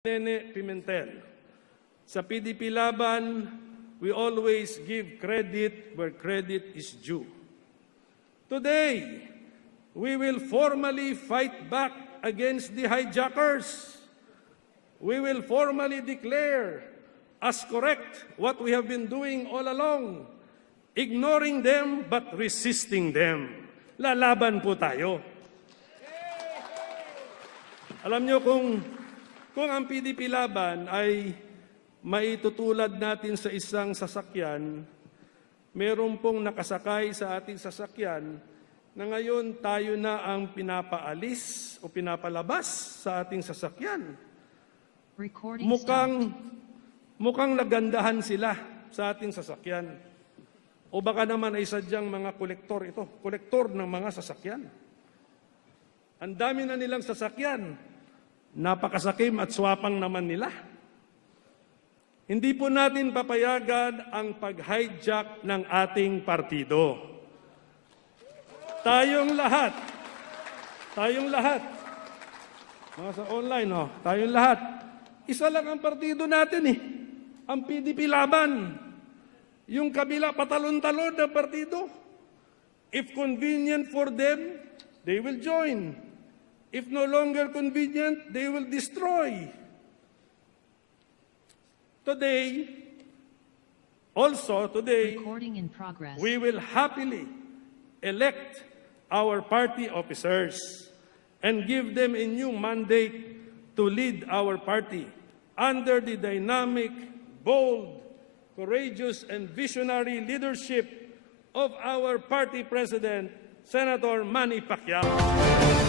Nene Pimentel. Sa PDP Laban, we always give credit where credit is due. Today, we will formally fight back against the hijackers. We will formally declare as correct what we have been doing all along, ignoring them but resisting them. Lalaban po tayo. Alam niyo kung ang PDP Laban ay maitutulad natin sa isang sasakyan, meron pong nakasakay sa ating sasakyan na ngayon tayo na ang pinapaalis o pinapalabas sa ating sasakyan. Mukhang nagandahan sila sa ating sasakyan. O baka naman ay sadyang mga kolektor ng mga sasakyan. Ang dami na nilang sasakyan. Napakasakim at swapang naman nila. Hindi po natin papayagan ang pag-hijack ng ating partido. Tayong lahat, mga sa online, tayong lahat, isa lang ang partido natin ang PDP Laban. Yung kabila, patalon-talon ng partido. If convenient for them, they will join. If no longer convenient, they will destroy. Today, we will happily elect our party officers and give them a new mandate to lead our party under the dynamic, bold, courageous, and visionary leadership of our party president, Senator Manny Pacquiao.